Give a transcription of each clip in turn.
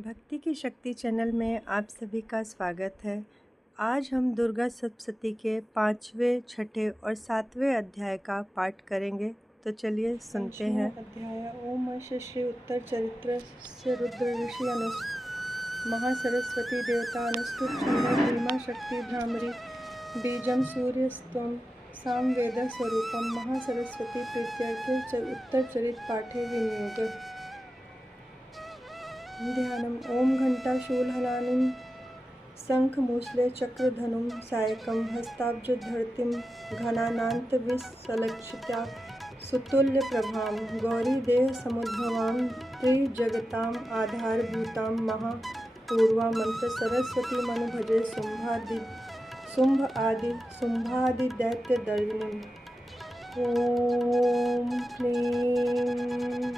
भक्ति की शक्ति चैनल में आप सभी का स्वागत है। आज हम दुर्गा सप्तशती के 5वें, 6ठे और 7वें अध्याय का पाठ करेंगे। तो चलिए सुनते हैं। अध्याय ओम श्री उत्तर चरित्र से रुद्र ऋषि महासरस्वती देवता अनुष्टुप छंद भीमा शक्ति भ्रामरी बीजम सूर्य स्तम साम वेद स्वरूपम महासरस्वती प्रीत्यर्थे उत्तर चरित पाठे विनियोग। ध्यानम ओम घंटा शूलहलानीं शंखमूसले चक्रधनुं सायकं हस्ताब्जधरतीं घनानान्त विसलक्षिता सुतुल्यप्रभां गौरीदेह समुद्भवां त्रिजगताम् आधारभूतां महापूर्वा मंत्र सरस्वती मनु भजे शुंभादि दैत्य दर्दिनीं। ओम क्लीं।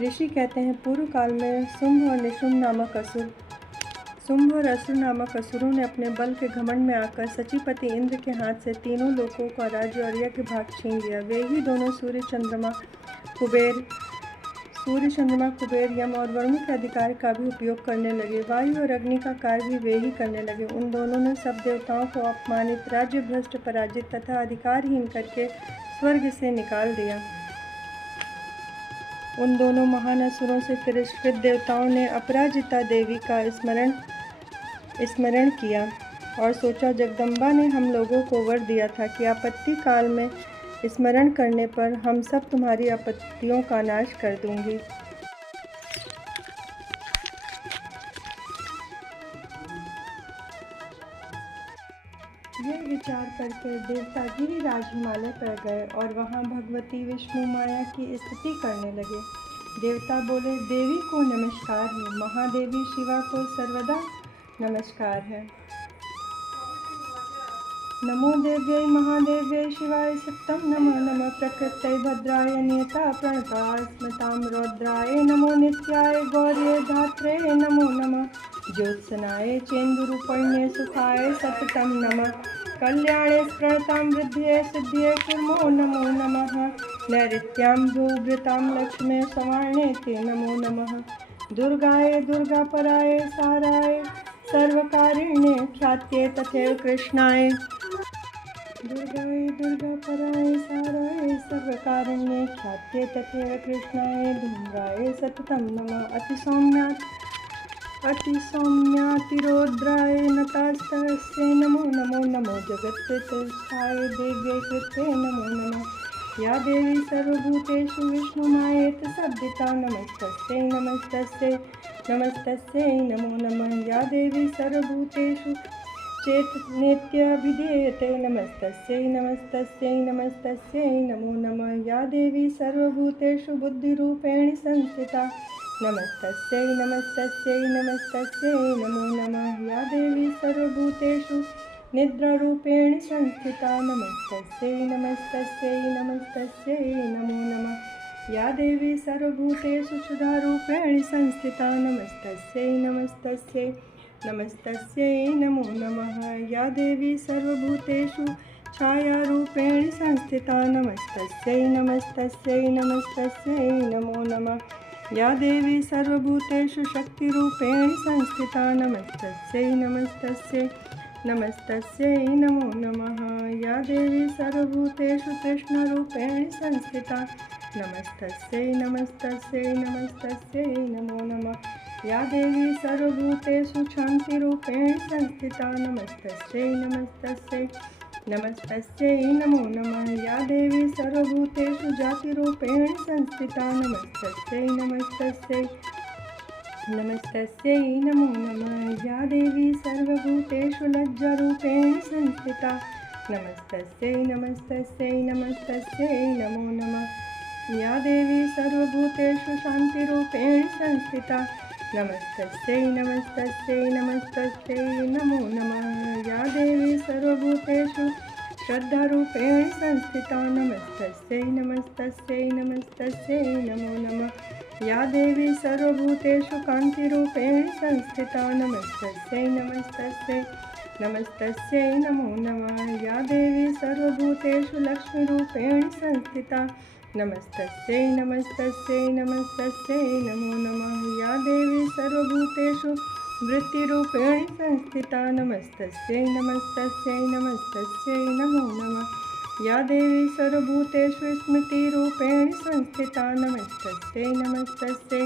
ऋषि कहते हैं, पूर्व काल में शुंभ और निशुंभ नामक असुरों ने अपने बल के घमंड में आकर सचीपति इंद्र के हाथ से तीनों लोकों का राज्य और यज्ञ भाग छीन लिया। वे ही दोनों सूर्य चंद्रमा कुबेर यम और वरुण के अधिकार का भी उपयोग करने लगे। वायु और अग्नि का कार्य भी वे ही करने लगे। उन दोनों ने सब देवताओं को अपमानित, राज्य भ्रष्ट, पराजित तथा अधिकारहीन करके स्वर्ग से निकाल दिया। उन दोनों महान असुरों से तिरस्कृत देवताओं ने अपराजिता देवी का स्मरण किया और सोचा, जगदम्बा ने हम लोगों को वर दिया था कि आपत्ति काल में स्मरण करने पर हम सब तुम्हारी आपत्तियों का नाश कर दूंगी। यह विचार करके देवता गिरिराज हिमालय पर गए और वहां भगवती विष्णु माया की स्तुति करने लगे। देवता बोले, देवी को नमस्कार है, महादेवी शिवा को सर्वदा नमस्कार है। नमो देव्यै महादेव्यै शिवाय सत्तम नमः नमः प्रकृत्यै भद्राय नियता प्रणता स्मतां रौद्राय नमो नित्याय गौर्ये धात्रे नमो नमः ज्योत्सनाय चेन्दुरूपण्ये सुखाय सततं नमः कल्याणे प्रणतां वृद्धिये सिद्धिये कुर्मो नमो नमः नैऋत्यां भूभृतां लक्ष्मे सवर्णे ते नमो नमः दुर्गाय दुर्गापराय साराय सर्वकारिण्ये ख्यात्ये तथैव कृष्णाय दुर्गाय दुर्गापराय साराय सर्वकारिण्ये ख्यात्ये तथैव कृष्णाय धूम्राय सततं नमः अतिसौम्यातिरोद्राय नतास्तस्यै नमो नमो नमो जगत्प्रतिष्ठाय देव्यै कृत्यै नमो नमः या देवी सर्वभूतेषु विष्णुमायेत शब्दिता नमस्तस्यै नमस्तस्यै नमो नमः या देवी सर्वभूतेषु चेतनेत्यभिधीयते नमस्तस्यै नमो नमः या देवी सर्वभूतेषु बुद्धिरूपेण संस्थिता नमस्तस्यै नमो नमः या देवी सर्वभूतेषु निद्रारूपेण संस्थिता नमस्तस्यै नमो नमः या देवी सर्वभूतेषु सुधारूपेण संस्थिता नमस्तस्यै नमो नमः या देवी सर्वभूतेषु छायारूपेण संस्थिता नमस्तस्यै नमो नमः या देवी सर्वभूतेषु शक्तिरूपेण संस्थिता नमस्तस्यै नमो नमः या देवी सर्वभूतेषु कृष्णरूपेण संस्थिता नमस्तस्यै नमो नमः या देवी सर्वभूतेषु शान्तिरूपेण संस्थिता नमस्तस्यै नमो नमः या देवी सर्वभूतेषु जातिरूपेण संस्थिता नमस्तस्यै नमो नमः या देवी सर्वभूतेषु लज्जारूपेण संस्थिता नमस्तस्यै नमो नमः या देवी सर्वभूतेषु शान्तिरूपेण संस्थिता नमस्तस्यै नमो नमः या देवी सर्वभूतेषु श्रद्धारूपेण संस्थिता नमस्तस्यै नमो नमः या देवी सर्वभूतेषु कान्तिरूपेण संस्थिता नमस्तस्यै नमो नमः या देवी सर्वभूतेषु लक्ष्मीरूपेण संस्थिता नमस्तस्यै नमस्तस्यै नमस्तस्यै नमो नमः। या देवी सर्वभूतेषु वृत्तिरूपेण संस्थिता नमस्तस्यै नमस्तस्यै नमस्तस्यै नमो नमः। या देवी सर्वभूतेषु स्मृतिरूपेण संस्थिता नमस्तस्यै नमस्तस्यै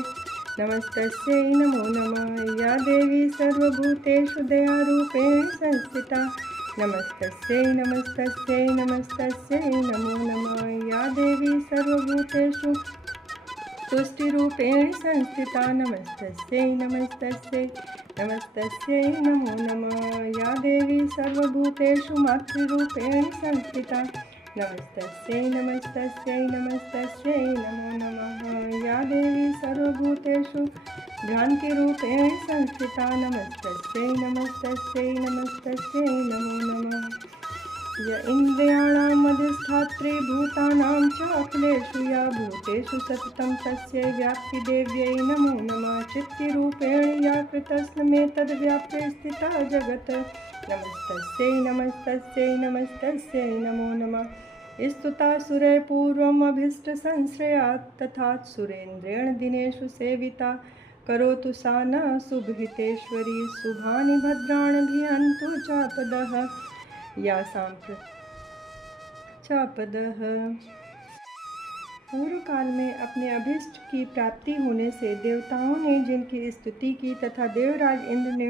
नमस्तस्यै नमो नमः। या देवी सर्वभूतेषु दयारूपेण संस्थिता नमस्तस्यै नमस्तस्यै नमस्तस्यै नमो नमः। या देवी सर्वभूतेषु तुष्टिरूपेण संस्थिता नमस्तस्यै नमस्तस्यै नमस्तस्यै नमो नमः। या देवी सर्वभूतेषु मातृरूपेण संस्थिता नमस्तस्यै नमस्तस्यै नमस्तस्यै नमो नमः। या देवी सर्वभूतेषु भ्रान्तिरूपेण संस्थिता नमस्तस्यै नमस्तस्यै नमस्तस्यै नमो नमः। य इन्द्रियाणां अधिष्ठात्री भूतानां च अखिलेषु या भूतेषु सततं तस्यै व्याप्तिदेव्यै नमो नमः। चित्तिरूपेण या कृतस्नमेतद्व्याप्य स्थिता जगत् नमस्तस्यै नमस्तस्यै नमस्तस्यै नमो नमः। स्तुता सुरैः पूर्वमभीष्टसंश्रयात् तथा सुरेन्द्रेण दिनेषु सेविता करोतु सा न शुभहितेश्वरी शुभानि भद्राण्यभिहन्तु चापदः यासां चापदः। पूर्व काल में अपने अभीष्ट की प्राप्ति होने से देवताओं ने जिनकी स्तुति की तथा देवराज इंद्र ने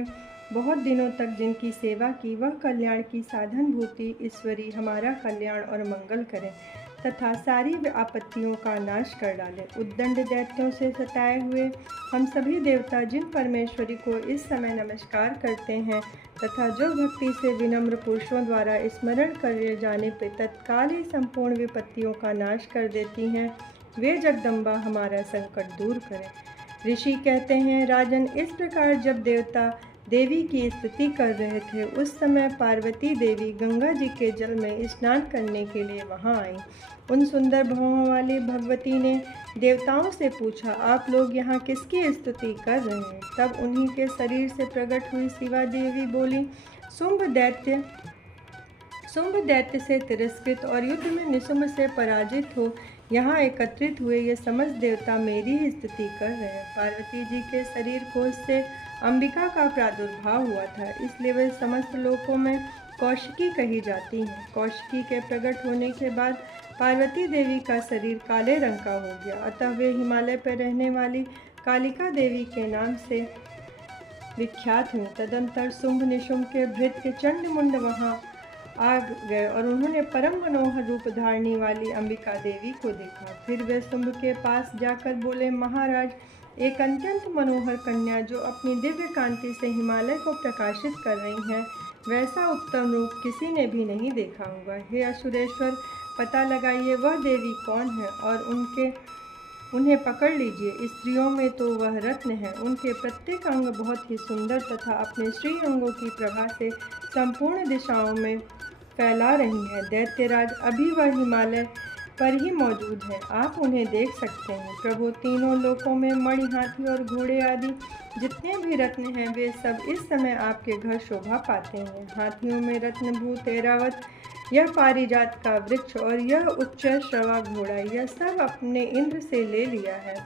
बहुत दिनों तक जिनकी सेवा की, वह कल्याण की साधन भूति ईश्वरी हमारा कल्याण और मंगल करें तथा सारी आपत्तियों का नाश कर डालें। उद्दंड दैत्यों से सताए हुए हम सभी देवता जिन परमेश्वरी को इस समय नमस्कार करते हैं तथा जो भक्ति से विनम्र पुरुषों द्वारा स्मरण करे जाने पर तत्काल ही संपूर्ण विपत्तियों का नाश कर देती हैं, वे जगदम्बा हमारा संकट दूर करें। ऋषि कहते हैं, राजन, इस प्रकार जब देवता देवी की स्तुति कर रहे थे उस समय पार्वती देवी गंगा जी के जल में स्नान करने के लिए वहां आई। उन सुंदर भावों वाली भगवती ने देवताओं से पूछा, आप लोग यहाँ किसकी स्तुति कर रहे हैं? तब उन्हीं के शरीर से प्रकट हुई शिवा देवी बोली, शुंभ दैत्य से तिरस्कृत और युद्ध में निशुंभ से पराजित हो यहाँ एकत्रित हुए ये समस्त देवता मेरी ही स्तुति कर रहे हैं। पार्वती जी के शरीर कोश से अंबिका का प्रादुर्भाव हुआ था, इसलिए वे समस्त लोकों में कौशिकी कही जाती हैं। कौशिकी के प्रकट होने के बाद पार्वती देवी का शरीर काले रंग का हो गया, अतः वे हिमालय पर रहने वाली कालिका देवी के नाम से विख्यात हुई। तदंतर शुंभ निशुंभ के भृत्य चंड मुंड वहाँ आ गए और उन्होंने परम मनोहर रूप धारणी वाली अंबिका देवी को देखा। फिर वे शुंभ के पास जाकर बोले, महाराज, एक अत्यंत मनोहर कन्या जो अपनी दिव्य कांति से हिमालय को प्रकाशित कर रही हैं, वैसा उत्तम रूप किसी ने भी नहीं देखा होगा। हे असुरेश्वर, पता लगाइए वह देवी कौन है और उन्हें पकड़ लीजिए। स्त्रियों में तो वह रत्न है, उनके प्रत्येक अंग बहुत ही सुंदर तथा अपने श्री अंगों की प्रभा से संपूर्ण दिशाओं में फैला रही है। दैत्यराज, अभी वह हिमालय पर ही मौजूद है, आप उन्हें देख सकते हैं। प्रभु, तीनों लोकों में मणि, हाथी और घोड़े आदि जितने भी रत्न हैं वे सब इस समय आपके घर शोभा पाते हैं। हाथियों में रत्नभूत ऐरावत, यह पारिजात का वृक्ष और यह उच्च श्रवा घोड़ा, यह सब अपने इंद्र से ले लिया है।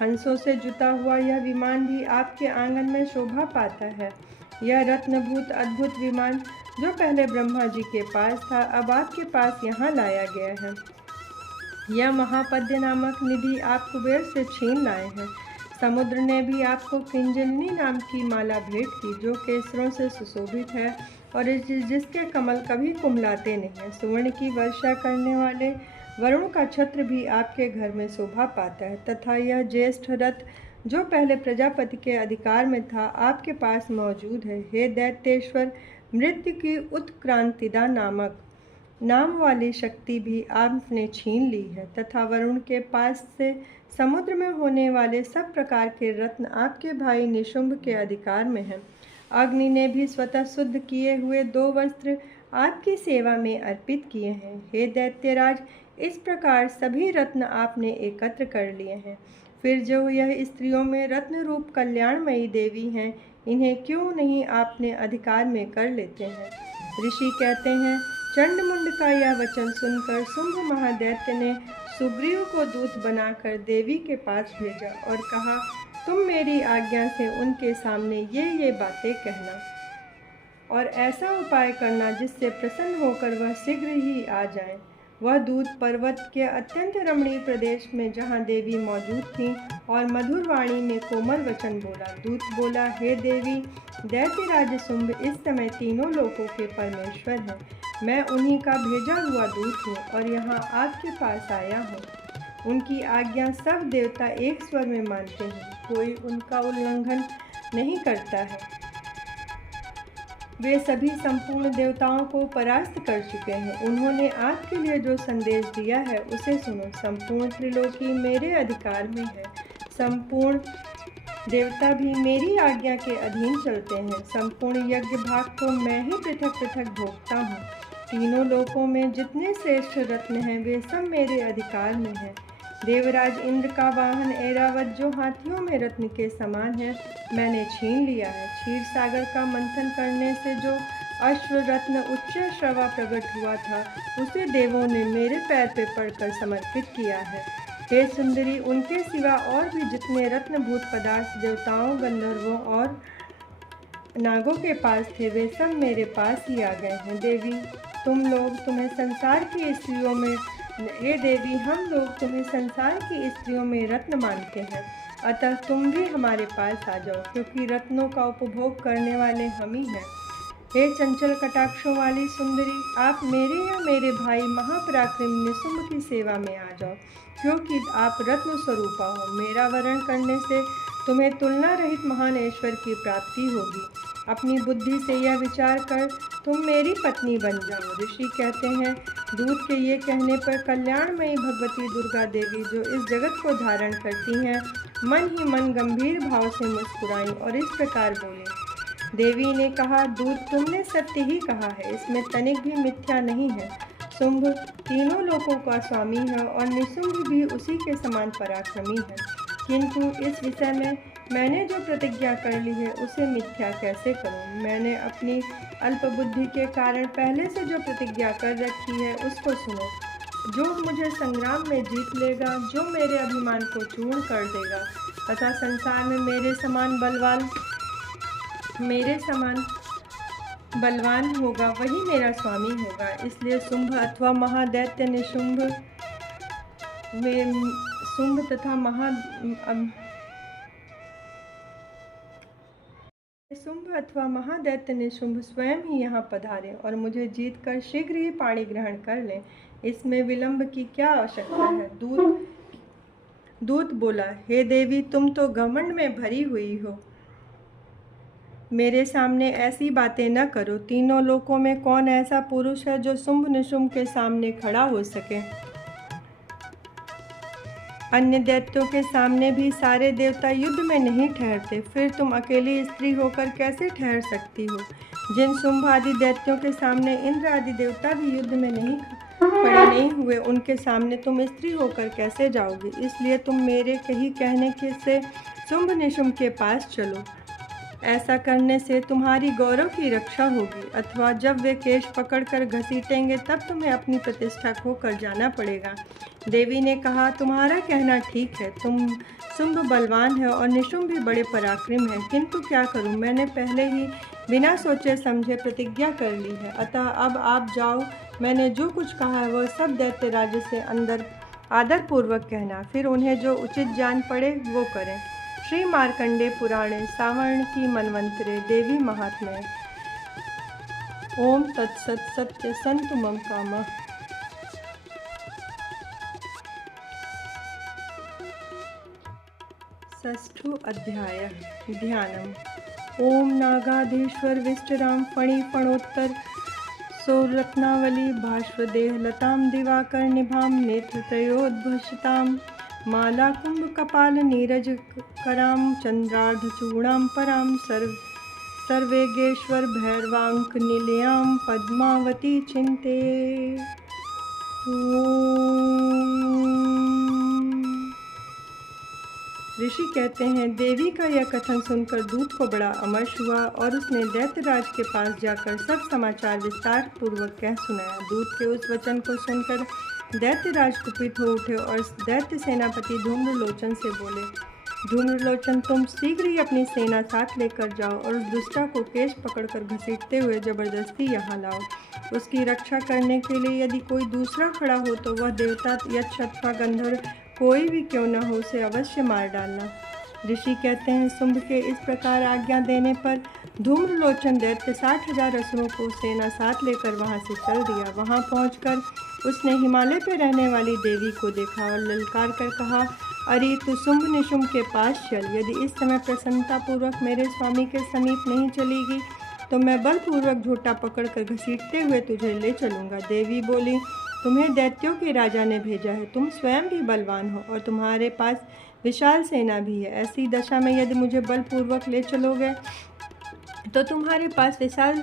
हंसों से जुता हुआ यह विमान भी आपके आंगन में शोभा पाता है। यह रत्नभूत अद्भुत विमान जो पहले ब्रह्मा जी के पास था, अब आपके पास यहाँ लाया गया है। यह महापद्य नामक निधि आप कुबेर से छीन लाए हैं। समुद्र ने भी आपको किंजलिनी नाम की माला भेंट की, जो केसरों से सुशोभित है और जिसके कमल कभी कुमलाते नहीं। सुवर्ण की वर्षा करने वाले वरुण का छत्र भी आपके घर में शोभा पाता है तथा यह ज्येष्ठ रथ जो पहले प्रजापति के अधिकार में था, आपके पास मौजूद है। हे दैत्येश्वर, मृत्यु की उत्क्रांतिदा नाम वाली शक्ति भी आपने छीन ली है तथा वरुण के पास से समुद्र में होने वाले सब प्रकार के रत्न आपके भाई निशुंभ के अधिकार में हैं। अग्नि ने भी स्वतः शुद्ध किए हुए 2 वस्त्र आपकी सेवा में अर्पित किए हैं। हे दैत्यराज, इस प्रकार सभी रत्न आपने एकत्र कर लिए हैं। फिर जो यह स्त्रियों में रत्न रूप कल्याणमयी देवी हैं, इन्हें क्यों नहीं आपने अधिकार में कर लेते हैं। ऋषि कहते हैं, चंडमुंड का यह वचन सुनकर शुंभ महादैत्य ने सुग्रीव को दूत बनाकर देवी के पास भेजा और कहा, तुम मेरी आज्ञा से उनके सामने ये बातें कहना और ऐसा उपाय करना जिससे प्रसन्न होकर वह शीघ्र ही आ जाए। वह दूत पर्वत के अत्यंत रमणीय प्रदेश में जहाँ देवी मौजूद थीं और मधुर वाणी में कोमल वचन बोला। दूत बोला, हे देवी, दैत्यराज शुंभ इस समय तीनों लोकों के परमेश्वर हैं। मैं उन्हीं का भेजा हुआ दूत हूँ और यहाँ आपके पास आया हूँ। उनकी आज्ञा सब देवता एक स्वर में मानते हैं, कोई उनका उल्लंघन नहीं करता है। वे सभी संपूर्ण देवताओं को परास्त कर चुके हैं। उन्होंने आपके लिए जो संदेश दिया है उसे सुनो। संपूर्ण त्रिलोकी मेरे अधिकार में है। संपूर्ण देवता भी मेरी आज्ञा के अधीन चलते हैं। संपूर्ण यज्ञ भाग को मैं ही पृथक पृथक भोगता हूँ। तीनों लोकों में जितने श्रेष्ठ रत्न हैं वे सब मेरे अधिकार में हैं। देवराज इंद्र का वाहन ऐरावत जो हाथियों में रत्न के समान है, मैंने छीन लिया है। क्षीर सागर का मंथन करने से जो अश्व रत्न उच्च श्रवा प्रकट हुआ था, उसे देवों ने मेरे पैर पे पड़कर समर्पित किया है। हे सुंदरी, उनके सिवा और भी जितने रत्नभूत पदार्थ देवताओं, गंधर्वों और नागों के पास थे, वे सब मेरे पास ही आ गए हैं। देवी, तुम्हें संसार की स्त्रियों में हे देवी, हम लोग तुम्हें संसार की स्त्रियों में रत्न मानते हैं, अतः तुम भी हमारे पास आ जाओ, क्योंकि रत्नों का उपभोग करने वाले हम ही हैं। हे चंचल कटाक्षों वाली सुंदरी, आप मेरे या मेरे भाई महापराक्रम निशुंभ की सेवा में आ जाओ, क्योंकि आप रत्न स्वरूपा हो। मेरा वरण करने से तुम्हें तुलना रहित महान ऐश्वर्य की प्राप्ति होगी। अपनी बुद्धि से यह विचार कर तुम मेरी पत्नी बन जाओ। ऋषि कहते हैं, दूत के ये कहने पर कल्याणमयी भगवती दुर्गा देवी, जो इस जगत को धारण करती हैं, मन ही मन गंभीर भाव से मुस्कुराईं और इस प्रकार बोले। देवी ने कहा, दूत, तुमने सत्य ही कहा है, इसमें तनिक भी मिथ्या नहीं है। शुंभ तीनों लोकों का स्वामी है और निशुंभ भी उसी के समान पराक्रमी है, किंतु इस विषय में मैंने जो प्रतिज्ञा कर ली है उसे मिथ्या कैसे करूं? मैंने अपनी अल्पबुद्धि के कारण पहले से जो प्रतिज्ञा कर रखी है उसको सुनो। जो मुझे संग्राम में जीत लेगा, जो मेरे अभिमान को चूर्ण कर देगा तथा संसार में मेरे समान बलवान होगा, वही मेरा स्वामी होगा। इसलिए शुंभ अथवा महादैत्य निशुंभ में शुंभ तथा शुंभ अथवा महादैत्य निशुंभ स्वयं ही यहाँ पधारे और मुझे जीतकर शीघ्र ही पाणी ग्रहण कर लें। इसमें विलंब की क्या आवश्यकता है? दूत बोला, हे देवी, तुम तो घमंड में भरी हुई हो। मेरे सामने ऐसी बातें न करो। तीनों लोकों में कौन ऐसा पुरुष है जो शुंभ निशुंभ के सामने खड़ा हो सके? अन्य दैत्यों के सामने भी सारे देवता युद्ध में नहीं ठहरते, फिर तुम अकेली स्त्री होकर कैसे ठहर सकती हो? जिन शुंभ आदि दैत्यों के सामने इंद्र आदि देवता भी युद्ध में खड़े नहीं हुए, उनके सामने तुम स्त्री होकर कैसे जाओगी? इसलिए तुम मेरे कहने से शुंभ निशुंभ के पास चलो। ऐसा करने से तुम्हारी गौरव की रक्षा होगी, अथवा जब वे केश पकड़कर घसीटेंगे तब तुम्हें अपनी प्रतिष्ठा खोकर जाना पड़ेगा। देवी ने कहा, तुम्हारा कहना ठीक है। शुंभ बलवान है और निशुंभ भी बड़े पराक्रम है, किंतु क्या करूं? मैंने पहले ही बिना सोचे समझे प्रतिज्ञा कर ली है, अतः अब आप जाओ। मैंने जो कुछ कहा है वह सब दैत्य राज्य से अंदर आदरपूर्वक कहना, फिर उन्हें जो उचित जान पड़े वो करें। श्री मार्कंडे पुराणे सावर्ण की मनवंतरे देवी महात्म्य। ओम तत्सत सत्य संतु मम कामः। षष्ठो अध्याय ध्यानम्। ओम नागाधीश्वर विष्टराम फणि फणोत्तर सौरत्नावली भाष्वदेह लताम दिवाकर निभाम नेत्रत्रयोद्भषताम माला कुंभ कपाल नीरज कराम चंद्रार्धचूड़ाम पराम सर्वेगेश्वर भैरवांक निलयाम पद्मावती चिंते। ऋषि कहते हैं, देवी का यह कथन सुनकर दूत को बड़ा अमर्ष हुआ और उसने दैत्यराज के पास जाकर सब समाचार विस्तार पूर्वक कह सुनाया। दूत के उस वचन को सुनकर दैत्यराज कुपित हो उठे और दैत्य सेनापति धूम्रलोचन से बोले, धूम्रलोचन, तुम शीघ्र ही अपनी सेना साथ लेकर जाओ और उस दुष्टा को केश पकड़कर घसीटते हुए जबरदस्ती यहाँ लाओ। उसकी रक्षा करने के लिए यदि कोई दूसरा खड़ा हो तो वह देवता, यक्ष अथवा गंधर्व कोई भी क्यों न हो, उसे अवश्य मार डालना। ऋषि कहते हैं, शुंभ के इस प्रकार आज्ञा देने पर धूम्रलोचन दैत्य 60,000 असुरों को सेना साथ लेकर वहां से चल दिया। वहां पहुंचकर उसने हिमालय पर रहने वाली देवी को देखा और ललकार कर कहा, अरे तू शुंभ निशुंभ के पास चल। यदि इस समय प्रसन्नतापूर्वक मेरे स्वामी के समीप नहीं चलेगी तो मैं बलपूर्वक झोटा पकड़कर घसीटते हुए तुझे ले चलूँगा। देवी बोली, तुम्हें दैत्यों के राजा ने भेजा है, तुम स्वयं भी बलवान हो और तुम्हारे पास विशाल सेना भी है। ऐसी दशा में यदि मुझे बलपूर्वक ले चलोगे तो तुम्हारे पास विशाल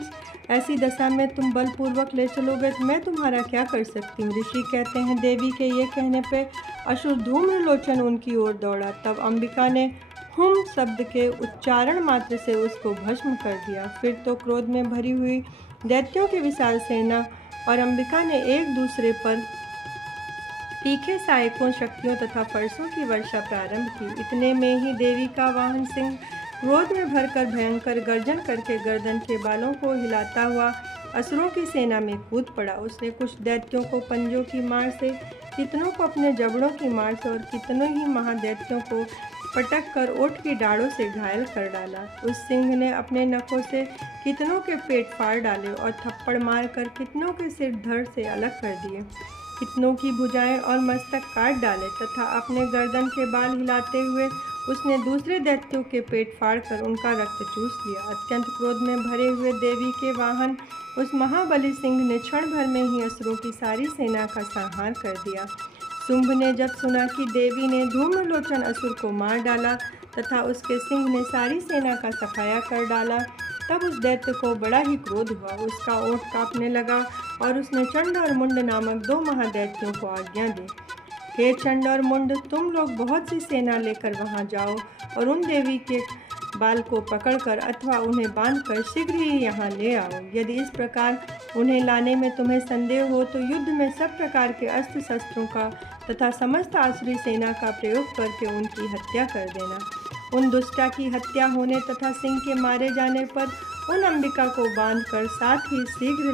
ऐसी दशा में तुम बलपूर्वक ले चलोगे तो मैं तुम्हारा क्या कर सकती हूँ। ऋषि कहते हैं, देवी के ये कहने पे असुर धूम्रलोचन उनकी ओर दौड़ा। तब अंबिका ने हुम शब्द के उच्चारण मात्र से उसको भस्म कर दिया। फिर तो क्रोध में भरी हुई दैत्यों की विशाल सेना और अंबिका ने एक दूसरे पर तीखे सहायकों, शक्तियों तथा फरसों की वर्षा प्रारंभ की। इतने में ही देवी का वाहन सिंह क्रोध में भरकर भयंकर गर्जन करके गर्दन के बालों को हिलाता हुआ असुरों की सेना में कूद पड़ा। उसने कुछ दैत्यों को पंजों की मार से, कितनों को अपने जबड़ों की मार से और कितनों ही महादैत्यों को पटक कर ओठ की डाढ़ों से घायल कर डाला। उस सिंह ने अपने नखों से कितनों के पेट फाड़ डाले और थप्पड़ मारकर कितनों के सिर धड़ से अलग कर दिए, कितनों की भुजाएं और मस्तक काट डाले तथा अपने गर्दन के बाल हिलाते हुए उसने दूसरे दैत्यों के पेट फाड़कर उनका रक्त चूस लिया। अत्यंत क्रोध में भरे हुए देवी के वाहन उस महाबली सिंह ने क्षण भर में ही असुरों की सारी सेना का संहार कर दिया। शुंभ ने जब सुना कि देवी ने धूम्रलोचन असुर को मार डाला तथा उसके सिंह ने सारी सेना का सफाया कर डाला, तब उस दैत्य को बड़ा ही क्रोध हुआ। उसका ओठ कांपने लगा और उसने चंड और मुंड नामक 2 महादैत्यों को आज्ञा दी, हे चंड और मुंड, तुम लोग बहुत सी सेना लेकर वहां जाओ और उन देवी के बाल को पकड़कर अथवा उन्हें बांधकर शीघ्र ही यहाँ ले आओ। यदि इस प्रकार उन्हें लाने में तुम्हें संदेह हो तो युद्ध में सब प्रकार के अस्त्र शस्त्रों का तथा समस्त आसुरी सेना का प्रयोग करके उनकी हत्या कर देना। उन दुष्टा की हत्या होने तथा सिंह के मारे जाने पर उन अंबिका को बांधकर साथ ही शीघ्र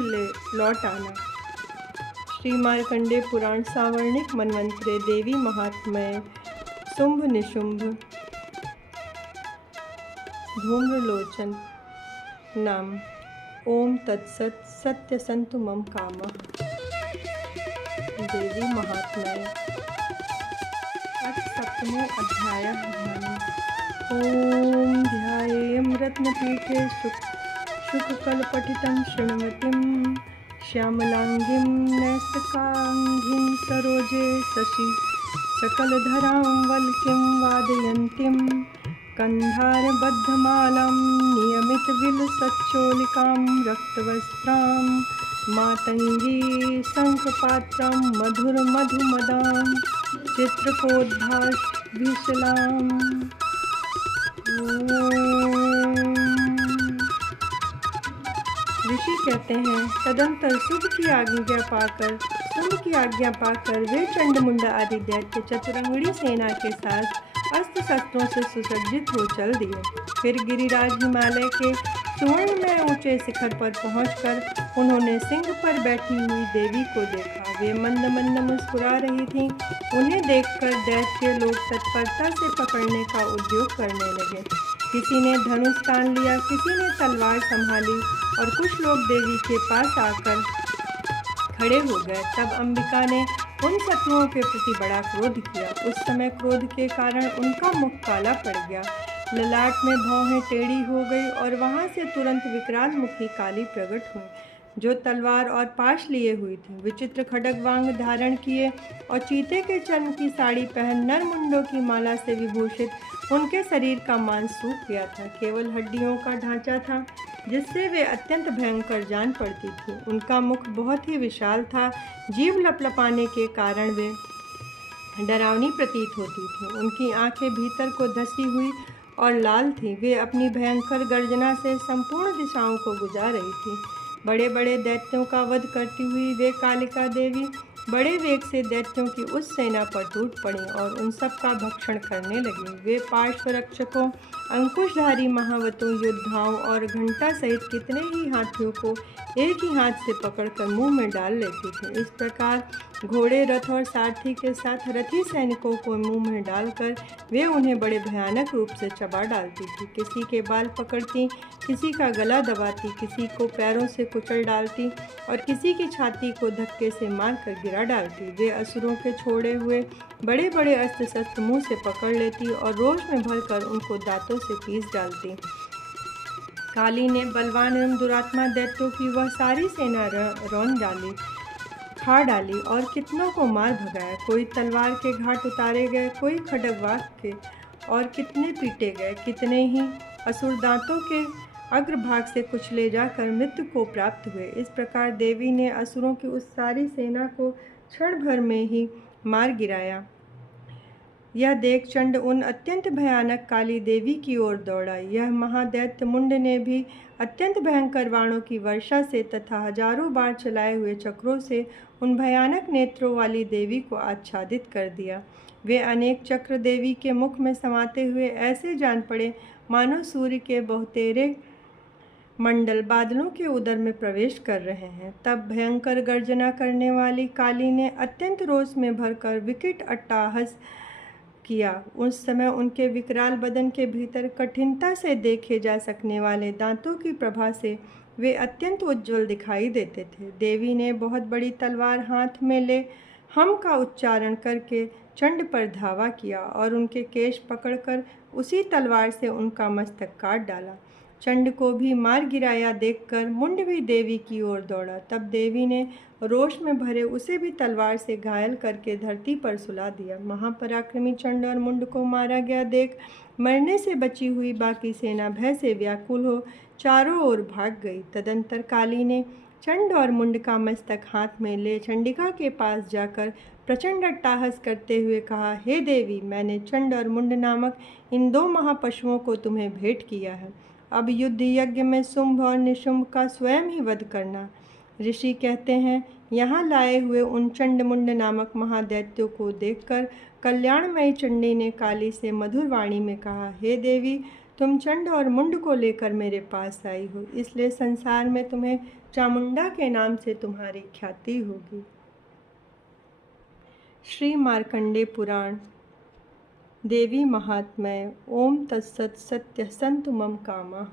लौट आना। श्री मार्कंडेय पुराण सावर्णिक मनवंतरे देवी महात्म्य शुंभ निशुंभ धूम्रलोचन नाम। ओम तत्सत। सत्य संतु मम कामः। देवी महात्म्य। सप्तमो अध्याय। ओम ध्यायेयं रत्नपीठे शुककलपठितं शृण्वतीं श्यामलांगीं नैष्टिकांगीं सरोजे शशि सकलधरां वल्कीं वादयन्तीं कन्धारबद्धमालां नियमितविलसच्चोलिकां रक्तवस्त्रां मातङ्गी शङ्खपात्रां मधुरमधुमदां चित्रकोद्भासविशलाम्। ऋषि कहते हैं, तदंतर शुंभ की आज्ञा पाकर वे चंडमुंड आदि दैत्य चतुरंगड़ी सेना के साथ अस्त्र शस्त्रों से सुसज्जित हो चल दिए। फिर गिरिराज हिमालय के सुवर्ण में ऊंचे शिखर पर पहुंचकर उन्होंने सिंह पर बैठी हुई देवी को देखा। वे मंद मंद मुस्कुरा रही थीं। उन्हें देखकर दैत्य लोग तत्परता से पकड़ने का उद्योग करने लगे। किसी ने धनुष तान लिया, किसी ने तलवार संभाली और कुछ लोग देवी के पास आकर खड़े हो गए। तब अंबिका ने उन शत्रुओं के प्रति बड़ा क्रोध किया। उस समय क्रोध के कारण उनका मुख काला पड़ गया, ललाट में भौहें टेढ़ी हो गई और वहां से तुरंत विकराल मुखी काली प्रकट हुई, जो तलवार और पाश लिए हुई थी। विचित्र खड्गवांग धारण किए और चीते के चर्म की साड़ी पहन नरमुंडों की माला से विभूषित उनके शरीर का मांस सूख गया था। केवल हड्डियों का ढांचा था, जिससे वे अत्यंत भयंकर जान पड़ती थी। उनका मुख बहुत ही विशाल था, जीभ लपलपाने के कारण वे डरावनी प्रतीत होती थी। उनकी आंखें भीतर को धसी हुई और लाल थीं। वे अपनी भयंकर गर्जना से संपूर्ण दिशाओं को गुजार रही थी। बड़े बड़े दैत्यों का वध करती हुई वे कालिका देवी बड़े वेग से दैत्यों की उस सेना पर टूट पड़ी और उन सब का भक्षण करने लगी। वे पार्श्वरक्षकों, अंकुशधारी महावतों, योद्धाओं और घंटा सहित कितने ही हाथियों को एक ही हाथ से पकड़कर मुंह में डाल लेती थी। इस प्रकार घोड़े, रथ और सारथी के साथ रथी सैनिकों को मुंह में डालकर वे उन्हें बड़े भयानक रूप से चबा डालती थी। किसी के बाल पकड़ती, किसी का गला दबाती, किसी को पैरों से कुचल डालती और किसी की छाती को धक्के से मारकर गिरा डालती। वे असुरों के छोड़े हुए बड़े बड़े अस्त्र शस्त्र मुँह से पकड़ लेती और रोष में भरकर उनको दांतों से पीस डालती। काली ने बलवान एवं दुरात्मा दैत्यों की वह सारी सेना रौंद डाली, खा डाली और कितनों को मार भगाया। कोई तलवार के घाट उतारे गए, कोई खड्गवाक के, और कितने पीटे गए। कितने ही असुर दांतों के अग्रभाग से कुचले जाकर मृत्यु को प्राप्त हुए। इस प्रकार देवी ने असुरों की उस सारी सेना को क्षण भर में ही मार गिराया। यह देख चंड उन अत्यंत भयानक काली देवी की ओर दौड़ा। यह महादैत्य मुंड ने भी अत्यंत भयंकर बाणों की वर्षा से तथा हजारों बार चलाए हुए चक्रों से उन भयानक नेत्रों वाली देवी को आच्छादित कर दिया। वे अनेक चक्र देवी के मुख में समाते हुए ऐसे जान पड़े मानो सूर्य के बहुतेरे मंडल बादलों के उदर में प्रवेश कर रहे हैं। तब भयंकर गर्जना करने वाली काली ने अत्यंत रोष में भरकर विकट अट्टहास किया। उस समय उनके विकराल बदन के भीतर कठिनता से देखे जा सकने वाले दांतों की प्रभा से वे अत्यंत उज्ज्वल दिखाई देते थे। देवी ने बहुत बड़ी तलवार हाथ में ले हम का उच्चारण करके चंड पर धावा किया और उनके केश पकड़कर उसी तलवार से उनका मस्तक काट डाला। चंड को भी मार गिराया देखकर मुंड भी देवी की ओर दौड़ा। तब देवी ने रोष में भरे उसे भी तलवार से घायल करके धरती पर सुला दिया। महापराक्रमी चंड और मुंड को मारा गया देख मरने से बची हुई बाकी सेना भय से व्याकुल हो चारों ओर भाग गई। तदंतर काली ने चंड और मुंड का मस्तक हाथ में ले चंडिका के पास जाकर प्रचंड अट्टहास करते हुए कहा, हे देवी, मैंने चंड और मुंड नामक इन दो महापशुओं को तुम्हें भेंट किया है। अब युद्ध यज्ञ में शुंभ और निशुंभ का स्वयं ही वध करना। ऋषि कहते हैं, यहाँ लाए हुए उन चंड मुंड नामक महादैत्यों को देखकर कल्याणमयी चंडी ने काली से मधुर वाणी में कहा, हे देवी, तुम चंड और मुंड को लेकर मेरे पास आई हो, इसलिए संसार में तुम्हें चामुंडा के नाम से तुम्हारी ख्याति होगी। श्री मार्कंडे पुराण देवी महात्म्य। ओम तत्सत। सत्य संतु मम कामा।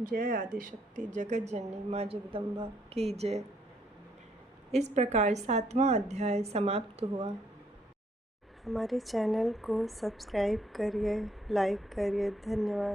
जय आदिशक्ति जगत जननी माँ जगदम्बा की जय। इस प्रकार 7वां अध्याय समाप्त हुआ। हमारे चैनल को सब्सक्राइब करिए, लाइक करिए। धन्यवाद।